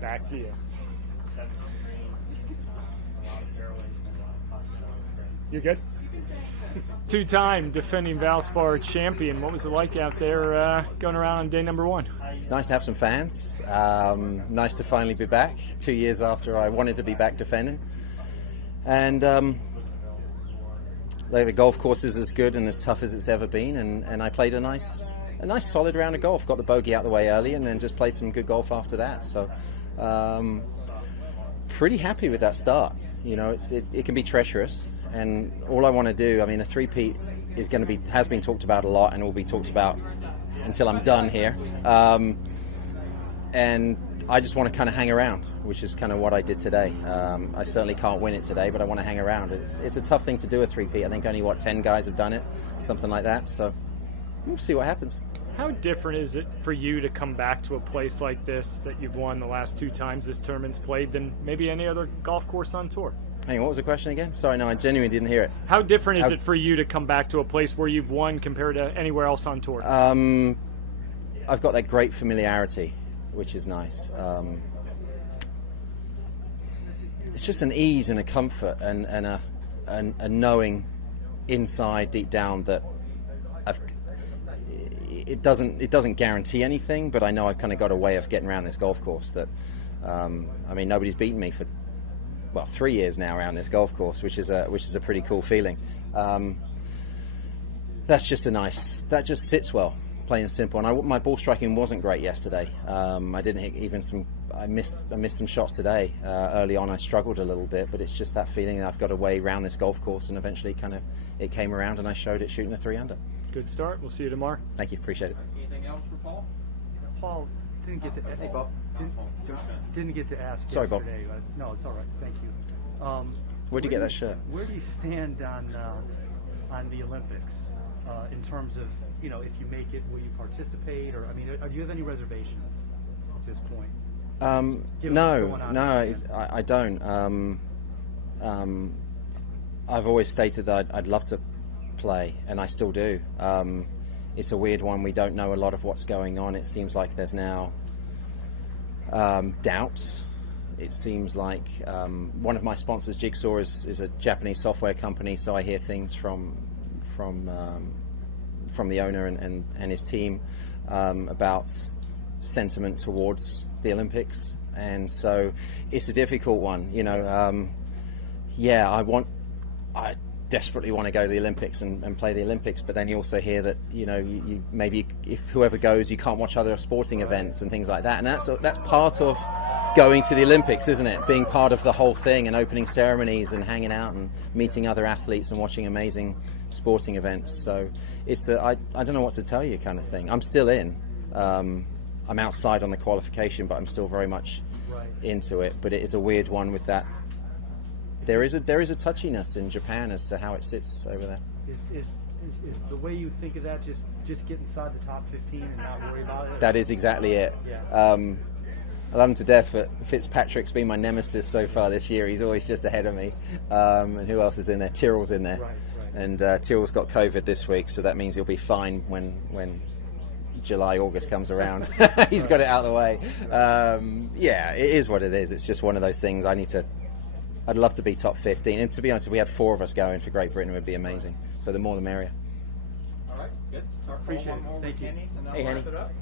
Back to you. You're good? Two-time defending Valspar champion. What was it like out there going around on day number one? It's nice to have some fans. Nice to finally be back 2 years after I wanted to be back defending. And the golf course is as good and as tough as it's ever been. And I played a nice solid round of golf. Got the bogey out the way early and then just played some good golf after that. So pretty happy with that start. You know, it can be treacherous. And all I want to do, I mean, the three-peat is going to be, has been talked about a lot and will be talked about until I'm done here. And I just want to kind of hang around, which is kind of what I did today. I certainly can't win it today, but I want to hang around. It's a tough thing to do, a three-peat. I think only, 10 guys have done it, something like that. So we'll see what happens. How different is it for you to come back to a place like this that you've won the last 2 times this tournament's played than maybe any other golf course on tour? Hang on, what was the question again? Sorry, no, I genuinely didn't hear it. How different is it for you to come back to a place where you've won compared to anywhere else on tour? I've got that great familiarity, which is nice. It's just an ease and a comfort and a knowing inside, deep down, that it doesn't guarantee anything, but I know I've kind of got a way of getting around this golf course that, I mean, nobody's beaten me for 3 years now around this golf course, which is a pretty cool feeling. That's just that just sits well, plain and simple. And my ball striking wasn't great yesterday. I didn't hit even some. I missed some shots today. Early on, I struggled a little bit, but it's just that feeling that I've got a way around this golf course, and eventually, it came around, and I showed it shooting a 3-under. Good start. We'll see you tomorrow. Thank you. Appreciate it. Anything else for Paul? Paul didn't get to. Hey, Bob. Didn't get to ask. Sorry, Bob. Yesterday. No, it's all right. Thank you. Where'd you get that shirt? Where do you stand on the Olympics in terms of, you know, if you make it, will you participate, or I mean, do you have any reservations at this point? No, I don't. I've always stated that I'd love to play, and I still do. It's a weird one. We don't know a lot of what's going on. It seems like there's now doubts. It seems like one of my sponsors, Jigsaw, is a Japanese software company, so I hear things from the owner and his team about sentiment towards the Olympics, and so it's a difficult one. You know, I desperately want to go to the Olympics and play the Olympics, but then you also hear that, you know, you maybe, if whoever goes, you can't watch other sporting events and things like that, and that's part of going to the Olympics, isn't it? Being part of the whole thing and opening ceremonies and hanging out and meeting other athletes and watching amazing sporting events. So it's I don't know what to tell you kind of thing. I'm still in. I'm outside on the qualification, but I'm still very much into it. But it is a weird one with that. There is a touchiness in Japan as to how it sits over there. Is the way you think of that just get inside the top 15 and not worry about it? That is exactly it. Yeah. I love him to death, but Fitzpatrick's been my nemesis so far this year. He's always just ahead of me. And who else is in there? Tyrrell's in there. Right. And Tyrrell's got COVID this week, so that means he'll be fine when July, August comes around. He's got it out of the way. Yeah, it is what it is. It's just one of those things. I'd love to be top 15. And to be honest, if we had 4 of us going for Great Britain, it would be amazing. So the more the merrier. All right, good. Appreciate it. Thank you. And Hey, Henny. wrap it up.